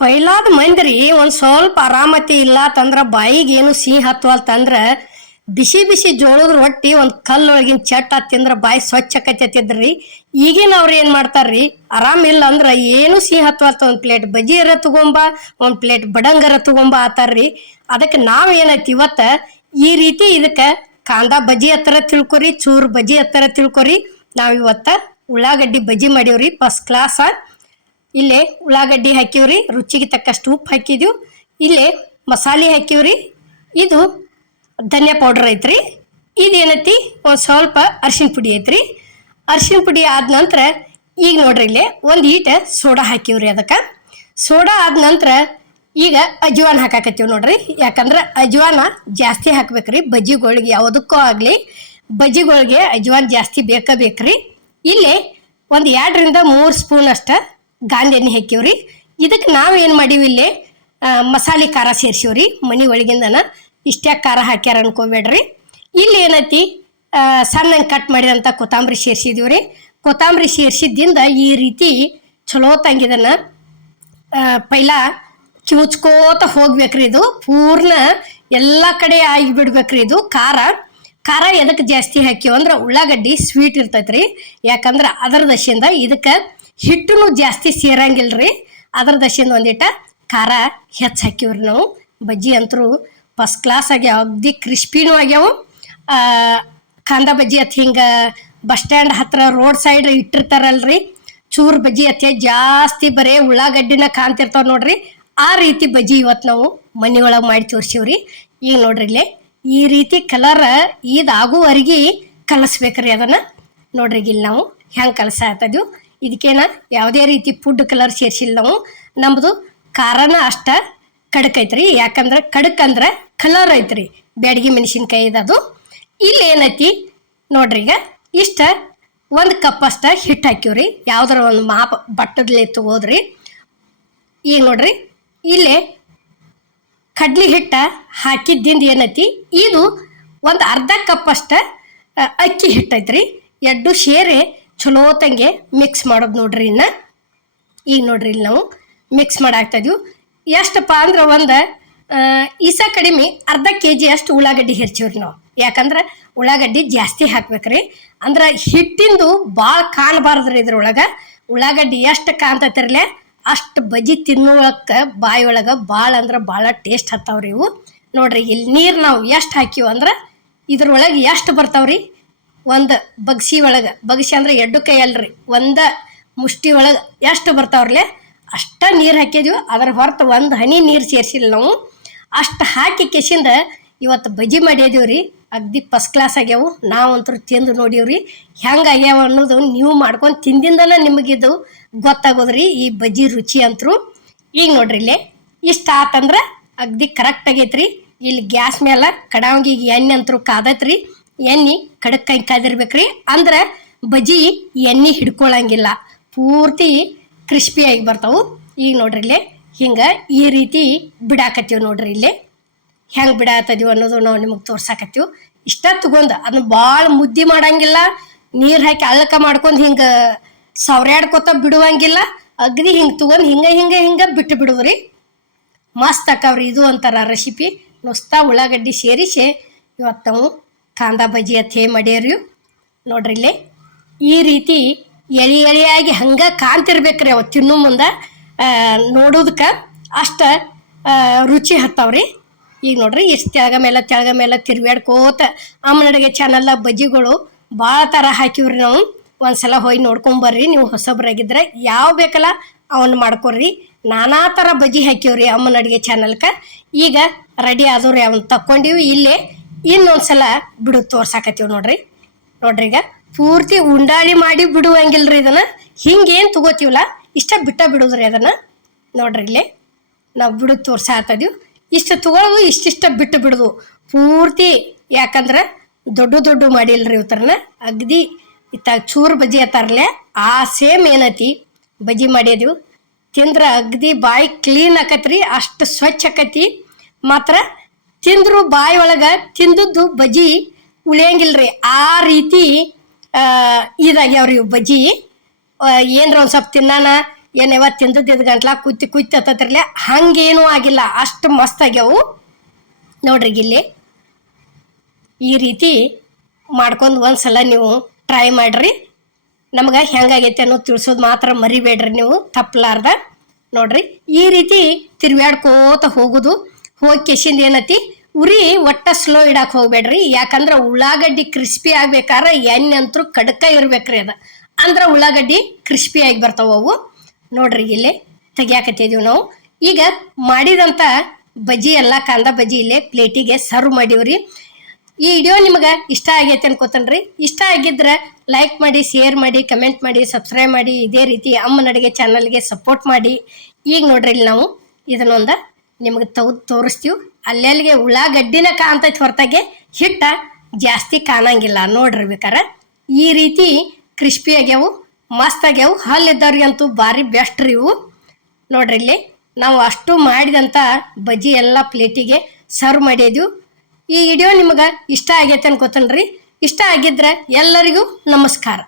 ಪೈಲಾದ ಮಂದ್ರಿ ಒಂದ್ ಸ್ವಲ್ಪ ಆರಾಮತಿ ಇಲ್ಲ ತಂದ್ರ ಬಾಯಿಗೆ ಏನು ಸಿಹಿ ಹತ್ವಲ್ತಂದ್ರ ಬಿಸಿ ಬಿಸಿ ಜೋಳದ ರೊಟ್ಟಿ ಒಂದ್ ಕಲ್ಲೊಳಗಿನ ಚಟ್ಟ ತಿಂದ್ರ ಬಾಯಿ ಸ್ವಚ್ಛ ಕತ್ತೈತಿದ್ರಿ. ಈಗಿನ ಅವ್ರ ಏನ್ ಮಾಡ್ತಾರ್ರಿ, ಆರಾಮ್ ಇಲ್ಲ ಅಂದ್ರ ಏನು ಸಿಹಿ ಹತ್ವಲ್ತ ಒಂದ್ ಪ್ಲೇಟ್ ಬಜಿ ಅರ ತಗೊಂಬ, ಒಂದ್ ಪ್ಲೇಟ್ ಬಡಂಗರ ತಗೊಂಬ ಆತಾರ್ರಿ. ಅದಕ್ಕೆ ನಾವ್ ಏನೈತಿ ಇವತ್ತ ಈ ರೀತಿ ಇದಕ್ಕ ಕಾಂದಾ ಬಜಿ ಹತ್ತರ ತಿಳ್ಕೊರಿ, ಚೂರ್ ಬಜಿ ಹತ್ತರ ತಿಳ್ಕೊರಿ. ನಾವ್ ಇವತ್ತ ಉಳ್ಳಾಗಡ್ಡಿ ಬಜಿ ಮಾಡೀವ್ರಿ ಫಸ್ಟ್ ಕ್ಲಾಸ್. ಇಲ್ಲೇ ಉಳ್ಳಾಗಡ್ಡಿ ಹಾಕಿವ್ರಿ, ರುಚಿಗೆ ತಕ್ಕಷ್ಟು ಉಪ್ಪು ಹಾಕಿದ್ವಿ. ಇಲ್ಲೇ ಮಸಾಲೆ ಹಾಕಿವ್ರಿ, ಇದು ಧನಿಯಾ ಪೌಡರ್ ಐತ್ರಿ. ಇದೇನೈತಿ ಒಂದು ಸ್ವಲ್ಪ ಅರ್ಶಿನ ಪುಡಿ ಐತ್ರಿ. ಅರ್ಶಿನ ಪುಡಿ ಆದ ನಂತರ ಈಗ ನೋಡ್ರಿ ಇಲ್ಲೇ ಒಂದು ಈಟ ಸೋಡಾ ಹಾಕಿವ್ರಿ. ಅದಕ್ಕೆ ಸೋಡಾ ಆದ ನಂತರ ಈಗ ಅಜ್ವಾನ ಹಾಕಾಕತ್ತೀವಿ ನೋಡ್ರಿ. ಯಾಕಂದ್ರೆ ಅಜ್ವಾನ ಜಾಸ್ತಿ ಹಾಕ್ಬೇಕ್ರಿ ಬಜ್ಜಿಗಳಿಗೆ, ಯಾವುದಕ್ಕೂ ಆಗಲಿ ಬಜ್ಜಿಗಳಿಗೆ ಅಜ್ವಾನ ಜಾಸ್ತಿ ಬೇಕ್ರಿ. ಇಲ್ಲೇ ಒಂದು 2-3 ಸ್ಪೂನ್ ಅಷ್ಟ ಗಾಂಧಿ ಎಣ್ಣೆ ಹಾಕಿವ್ರಿ. ಇದಕ್ಕೆ ನಾವು ಏನು ಮಾಡೀವಿ, ಇಲ್ಲೇ ಮಸಾಲೆ ಖಾರ ಸೇರ್ಸಿವ್ರಿ ಮನೆ ಒಳಗಿಂದನ. ಇಷ್ಟೇ ಖಾರ ಹಾಕ್ಯಾರ ಅನ್ಕೋಬೇಡ್ರಿ. ಇಲ್ಲಿ ಏನೈತಿ ಸಣ್ಣಂಗೆ ಕಟ್ ಮಾಡಿದಂಥ ಕೊತ್ತಂಬರಿ ಸೇರ್ಸಿದೀವ್ರಿ. ಕೊತ್ತಂಬರಿ ಸೇರ್ಸಿದ್ದಿಂದ ಈ ರೀತಿ ಚಲೋ ತಂಗಿದನ್ನ ಪೈಲ ಕಿವುಚ್ಕೋತ ಹೋಗ್ಬೇಕ್ರಿ. ಇದು ಪೂರ್ಣ ಎಲ್ಲ ಕಡೆ ಆಗಿಬಿಡ್ಬೇಕ್ರಿ. ಇದು ಖಾರ ಎದಕ್ಕೆ ಜಾಸ್ತಿ ಹಾಕಿವ ಅಂದ್ರೆ ಉಳ್ಳಾಗಡ್ಡಿ ಸ್ವೀಟ್ ಇರ್ತೈತ್ರಿ. ಯಾಕಂದ್ರೆ ಅದರ ದಶೆಯಿಂದ ಇದಕ್ಕೆ ಹಿಟ್ಟು ಜಾಸ್ತಿ ಸೇರಂಗಿಲ್ರಿ. ಅದರ ದಶೆಯಿಂದ ಒಂದಿಟ ಖಾರ ಹೆಚ್ಚು ಹಾಕಿವ್ರಿ ನಾವು. ಬಜ್ಜಿ ಅಂತರೂ ಫಸ್ಟ್ ಕ್ಲಾಸ್ ಆಗ್ಯಾವ, ಅಗ್ದಿ ಕ್ರಿಸ್ಪಿನೂ ಆಗ್ಯಾವ. ಕಾಂದಾ ಬಜ್ಜಿ ಅತ್ ಹಿಂಗೆ ಬಸ್ ಸ್ಟ್ಯಾಂಡ್ ಹತ್ರ ರೋಡ್ ಸೈಡ್ ಇಟ್ಟಿರ್ತಾರಲ್ರಿ, ಚೂರು ಬಜ್ಜಿ ಅತ್ತೆ ಜಾಸ್ತಿ ಬರೇ ಉಳ್ಳಾಗಡ್ಡಿನ ಕಾಣ್ತಿರ್ತಾವ ನೋಡ್ರಿ. ಆ ರೀತಿ ಬಜ್ಜಿ ಇವತ್ತು ನಾವು ಮನೆಯೊಳಗೆ ಮಾಡಿ ತೋರಿಸಿವ್ರಿ. ಈಗ ನೋಡ್ರಿ ಇಲ್ಲೇ ಈ ರೀತಿ ಕಲರ್ ಇದಾಗುವರೆಗೆ ಕಲಸ್ಬೇಕ್ರಿ ಅದನ್ನು. ನೋಡ್ರಿ ಇಲ್ಲಿ ನಾವು ಹೆಂಗೆ ಕಲಸಾಗ್ತದ್ವಿ. ಇದಕ್ಕೇನ ಯಾವುದೇ ರೀತಿ ಫುಡ್ ಕಲರ್ ಸೇರಿಸಿಲ್ಲ ನಾವು. ನಮ್ಮದು ಖಾರನ ಅಷ್ಟ ಕಡಕ್ ಐತ್ರಿ. ಯಾಕಂದ್ರೆ ಕಡಕ್ ಅಂದ್ರೆ ಕಲರ್ ಐತ್ರಿ, ಬ್ಯಾಡಗಿ ಮೆಣಸಿನ್ಕಾಯಿ ಇದದು. ಇಲ್ಲಿ ಏನೈತಿ ನೋಡ್ರಿ, ಈಗ ಇಷ್ಟ 1 ಕಪ್ ಅಷ್ಟ ಹಿಟ್ಟು ಹಾಕಿವ್ರಿ. ಯಾವ್ದಾರ ಒಂದು ಮಾಪ ಬಟ್ಟದ್ಲೆ ತಗೋದ್ರಿ. ಈಗ ನೋಡ್ರಿ ಇಲ್ಲೇ ಕಡ್ಲಿ ಹಿಟ್ಟ ಹಾಕಿದ್ದಿಂದ ಏನೈತಿ, ಇದು ಒಂದು ಅರ್ಧ ಕಪ್ ಅಷ್ಟ ಅಕ್ಕಿ ಹಿಟ್ಟೈತ್ರಿ. ಎರಡು ಸೇರಿ ಚಲೋ ತಂಗೆ ಮಿಕ್ಸ್ ಮಾಡೋದು ನೋಡ್ರಿ. ಈಗ ನೋಡ್ರಿ ಇಲ್ಲಿ ನಾವು ಮಿಕ್ಸ್ ಮಾಡಾಕ್ತಾಯಿದ್ವಿ. ಎಷ್ಟಪ್ಪ ಅಂದ್ರೆ ಒಂದು ಈಸ ಕಡಿಮೆ ಅರ್ಧ kg ಅಷ್ಟು ಉಳ್ಳಾಗಡ್ಡಿ ಹೆಚ್ಚಿವ್ರಿ ನಾವು. ಯಾಕಂದ್ರೆ ಉಳ್ಳಾಗಡ್ಡಿ ಜಾಸ್ತಿ ಹಾಕ್ಬೇಕ್ರಿ. ಅಂದ್ರೆ ಹಿಟ್ಟಿಂದು ಭಾಳ ಕಾಣಬಾರ್ದ್ರಿ ಇದ್ರೊಳಗೆ. ಉಳ್ಳಾಗಡ್ಡಿ ಎಷ್ಟು ಕಾಣ್ತತಿರ್ಲೆ ಅಷ್ಟು ಬಜ್ಜಿ ತಿನ್ನೋಳಕ್ಕೆ ಬಾಯಿ ಒಳಗೆ ಭಾಳ ಅಂದ್ರೆ ಭಾಳ ಟೇಸ್ಟ್ ಹತ್ತಾವ್ರಿ ಇವು. ನೋಡ್ರಿ ಇಲ್ಲಿ ನೀರು ನಾವು ಎಷ್ಟು ಹಾಕಿವ ಅಂದ್ರೆ ಇದ್ರೊಳಗೆ ಎಷ್ಟು ಬರ್ತಾವ್ರಿ, ಒಂದು ಬಗ್ಸಿ ಒಳಗೆ, ಬಗ್ಸಿ ಅಂದ್ರೆ 2 ಕೈ ಅಲ್ರಿ, ಒಂದು ಮುಷ್ಟಿ ಒಳಗೆ ಎಷ್ಟು ಬರ್ತಾವ್ರಲ್ಲೇ ಅಷ್ಟ ನೀರು ಹಾಕಿದ್ವಿ. ಅದ್ರ ಹೊರತು ಒಂದು ಹನಿ ನೀರು ಸೇರಿಸಿಲ್ಲ ನಾವು. ಅಷ್ಟು ಹಾಕಿ ಕೆಸಿಂದ ಇವತ್ತು ಬಜ್ಜಿ ಮಾಡಿದೀವ್ರಿ. ಅಗ್ದಿ ಫಸ್ಟ್ ಕ್ಲಾಸ್ ಆಗ್ಯಾವು. ನಾವಂತೂ ತಿಂದು ನೋಡೀವ್ರಿ ಹೆಂಗೆ ಆಗ್ಯಾವ ಅನ್ನೋದು. ನೀವು ಮಾಡ್ಕೊಂಡು ತಿಂದಿಂದನ ನಿಮಗಿದು ಗೊತ್ತಾಗೋದ್ರಿ ಈ ಬಜ್ಜಿ ರುಚಿ ಅಂತರೂ. ಈಗ ನೋಡ್ರಿ ಇಲ್ಲೇ ಇಷ್ಟ ಆತಂದ್ರೆ ಅಗ್ದಿ ಕರೆಕ್ಟ್ ಆಗೈತ್ರಿ. ಇಲ್ಲಿ ಗ್ಯಾಸ್ ಮೇಲೆ ಕಡಾವಂಗಿಗೆ ಎಣ್ಣೆ ಅಂತರೂ ಕಾದೈತ್ರಿ. ಎಣ್ಣೆ ಕಡಕ್ಕಾಗಿ ಕಾದಿರ್ಬೇಕ್ರಿ. ಅಂದ್ರೆ ಬಜ್ಜಿ ಎಣ್ಣೆ ಹಿಡ್ಕೊಳಂಗಿಲ್ಲ, ಪೂರ್ತಿ ಕ್ರಿಸ್ಪಿಯಾಗಿ ಬರ್ತಾವು. ಈಗ ನೋಡ್ರಿ ಇಲ್ಲೇ ಹಿಂಗೆ ಈ ರೀತಿ ಬಿಡಾಕತ್ತೀವಿ ನೋಡ್ರಿ. ಇಲ್ಲೇ ಹೆಂಗೆ ಬಿಡಾಕತ್ತೀವಿ ಅನ್ನೋದು ನಾವು ನಿಮಗೆ ತೋರ್ಸಾಕತ್ತೀವಿ. ಇಷ್ಟ ತಗೊಂಡು ಅದನ್ನ ಭಾಳ ಮುದ್ದೆ ಮಾಡಂಗಿಲ್ಲ, ನೀರು ಹಾಕಿ ಅಳ್ಳಕ ಮಾಡ್ಕೊಂಡು ಹಿಂಗೆ ಸವರ್ಯಾಡ್ಕೊತ ಬಿಡುವಂಗಿಲ್ಲ. ಅಗ್ದಿ ಹಿಂಗೆ ತಗೊಂಡು ಹಿಂಗೆ ಬಿಟ್ಟು ಬಿಡುವ್ರಿ. ಮಸ್ತ್ ಆಕಾವ್ರಿ. ಇದು ಒಂಥರ ರೆಸಿಪಿ. ನುಸ್ತಾ ಉಳ್ಳಾಗಡ್ಡಿ ಸೇರಿಸಿ ಇವತ್ತು ನಾವು ಕಾಂದಾ ಬಜ್ಜಿ ಹೇ ಮಾಡ್ಯಾವ್ರಿ. ನೋಡ್ರಿ ಇಲ್ಲೇ ಈ ರೀತಿ ಎಳೆಯಾಗಿ ಹಂಗೆ ಕಾಣ್ತಿರ್ಬೇಕ್ರಿ ಅವು ತಿನ್ನೋ ಮುಂದೆ. ನೋಡೋದಕ್ಕೆ ಅಷ್ಟು ರುಚಿ ಹತ್ತಾವ್ರಿ. ಈಗ ನೋಡ್ರಿ ಎಷ್ಟು ತೆಳಗ ಮೇಲೆ ತಿರ್ವ್ಯಾಡ್ಕೋತ ಅಮ್ಮನ ಅಡುಗೆ ಚಾನಲ್ನ ಬಜ್ಜಿಗಳು ಭಾಳ ಥರ ಹಾಕಿವ್ರಿ ನಾವು. ಒಂದ್ಸಲ ಹೋಗಿ ನೋಡ್ಕೊಂಬರ್ರಿ ನೀವು ಹೊಸಬ್ರಾಗಿದ್ರೆ. ಯಾವ ಬೇಕಲ್ಲ ಅವನ್ನ ಮಾಡ್ಕೊಡ್ರಿ. ನಾನಾ ಥರ ಬಜ್ಜಿ ಹಾಕಿವ್ರಿ ಅಮ್ಮನ ಅಡುಗೆ ಚಾನಲ್ಗೆ. ಈಗ ರೆಡಿ ಆದವ್ರಿ, ಅವನ್ನ ತಕ್ಕೊಂಡಿವಿ. ಇಲ್ಲೇ ಇನ್ನೊಂದ್ಸಲ ಬಿಡು ತೋರ್ಸಾಕತ್ತೀವಿ ನೋಡ್ರಿ. ಈಗ ಪೂರ್ತಿ ಉಂಡಾಳಿ ಮಾಡಿ ಬಿಡುವಂಗಿಲ್ರಿ ಇದನ್ನು. ಹಿಂಗೇನು ತಗೋತೀವಲ್ಲ ಇಷ್ಟ ಬಿಡುದ್ರಿ ಅದನ್ನು. ನೋಡ್ರಿ ಇಲ್ಲೇ ನಾವು ಬಿಡು ತೋರ್ಸಾಕತ್ತೀವಿ. ಇಷ್ಟು ತಗೊಳ್ಳೋದು, ಇಷ್ಟಿಷ್ಟ ಬಿಡುದು ಪೂರ್ತಿ. ಯಾಕಂದ್ರೆ ದೊಡ್ಡ ಮಾಡಿಲ್ರಿ ಇವತ್ತರನ್ನ. ಅಗ್ದಿ ಇತ್ತಾಗ ಚೂರು ಬಜ್ಜಿ ಅತ್ತಾರಲ್ಲೇ ಆ ಸೇಮ್ ಏನೈತಿ ಬಜ್ಜಿ ಮಾಡಿದೀವಿ. ತಿಂದ್ರೆ ಅಗ್ದಿ ಬಾಯಿ ಕ್ಲೀನ್ ಆಕತ್ರಿ, ಅಷ್ಟು ಸ್ವಚ್ಛ ಆಕತಿ. ಮಾತ್ರ ತಿಂದ್ರು ಬಾಯಿ ಒಳಗೆ ತಿಂದದ್ದು ಬಜ್ಜಿ ಉಳಿಯಂಗಿಲ್ರಿ. ಆ ರೀತಿ ಇದಾಗ್ಯಾವ್ರಿ ಇವು ಬಜ್ಜಿ. ಏನರ ಒಂದು ಸ್ವಲ್ಪ ತಿನ್ನಾನ ಏನೇವ ತಿಂದದ್ದು ಗಂಟ್ಲ ಕುತ್ತಿ ಹತ್ತತ್ರಲೆ ಹಂಗೇನೂ ಆಗಿಲ್ಲ, ಅಷ್ಟು ಮಸ್ತ್ ಆಗ್ಯಾವು ನೋಡ್ರಿ. ಇಲ್ಲಿ ಈ ರೀತಿ ಮಾಡ್ಕೊಂಡು ಒಂದ್ಸಲ ನೀವು ಟ್ರೈ ಮಾಡ್ರಿ. ನಮ್ಗೆ ಹೆಂಗಾಗೈತೆ ಅನ್ನೋದು ತಿಳಿಸೋದು ಮಾತ್ರ ಮರಿಬೇಡ್ರಿ ನೀವು ತಪ್ಪಲಾರ್ದ. ನೋಡ್ರಿ ಈ ರೀತಿ ತಿರ್ವ್ಯಾಡ್ಕೋತ ಹೋಗುದು. ಹೋಗಿ ಕೆಸಿಂದ ಏನತಿ ಉರಿ ಒಟ್ಟ ಸ್ಲೋ ಇಡಕ್ಕೆ ಹೋಗ್ಬೇಡ್ರಿ. ಯಾಕಂದ್ರೆ ಉಳ್ಳಾಗಡ್ಡಿ ಕ್ರಿಸ್ಪಿ ಆಗ್ಬೇಕಾದ್ರೆ ಎಣ್ಣೆ ಅಂತೂ ಕಡ್ಕ ಇರ್ಬೇಕ್ರಿ. ಅದು ಅಂದ್ರೆ ಉಳ್ಳಾಗಡ್ಡಿ ಕ್ರಿಸ್ಪಿ ಆಗಿ ಬರ್ತಾವ ಅವು. ನೋಡ್ರಿ ಇಲ್ಲಿ ತೆಗಿಯಾಕತ್ತಿದೀವಿ ನಾವು. ಈಗ ಮಾಡಿದಂಥ ಬಜ್ಜಿ ಎಲ್ಲ ಕಾಂದ ಬಜ್ಜಿ ಇಲ್ಲೇ ಪ್ಲೇಟಿಗೆ ಸರ್ವ್ ಮಾಡೀವ್ರಿ. ಈ ವಿಡಿಯೋ ನಿಮ್ಗೆ ಇಷ್ಟ ಆಗೈತೆ ಅನ್ಕೋತನ್ರಿ. ಇಷ್ಟ ಆಗಿದ್ರೆ ಲೈಕ್ ಮಾಡಿ, ಶೇರ್ ಮಾಡಿ, ಕಮೆಂಟ್ ಮಾಡಿ, ಸಬ್ಸ್ಕ್ರೈಬ್ ಮಾಡಿ. ಇದೇ ರೀತಿ ಅಮ್ಮನ ಅಡುಗೆ ಚಾನಲ್ಗೆ ಸಪೋರ್ಟ್ ಮಾಡಿ. ಈಗ ನೋಡ್ರಿ ಇಲ್ಲಿ ನಾವು ಇದನ್ನೊಂದು ನಿಮ್ಗೆ ತೋರಿಸ್ತೀವಿ. ಅಲ್ಲೆಲ್ಲಿಗೆ ಉಳ್ಳಾಗಡ್ಡಿನ ಕಾಣ್ತೈತೆ ಹೊರತಾಗೆ ಹಿಟ್ಟ ಜಾಸ್ತಿ ಕಾಣಂಗಿಲ್ಲ. ನೋಡ್ರಿ ಬೇಕಾರೆ ಈ ರೀತಿ ಕ್ರಿಸ್ಪಿ ಆಗ್ಯಾವು, ಮಸ್ತ್ ಆಗ್ಯಾವು. ಹಲ್ಲಿದ್ದವ್ರಿಗಂತೂ ಭಾರಿ ಬೆಸ್ಟ್ ರೀ ಇವು. ನೋಡ್ರಿ ಇಲ್ಲಿ ನಾವು ಅಷ್ಟು ಮಾಡಿದಂಥ ಬಜ್ಜಿ ಎಲ್ಲ ಪ್ಲೇಟಿಗೆ ಸರ್ವ್ ಮಾಡಿದ್ವಿ. ಈ ವಿಡಿಯೋ ನಿಮ್ಗೆ ಇಷ್ಟ ಆಗೈತೆ ಅನ್ಕೋತನ್ರಿ. ಇಷ್ಟ ಆಗಿದ್ರೆ ಎಲ್ಲರಿಗೂ ನಮಸ್ಕಾರ.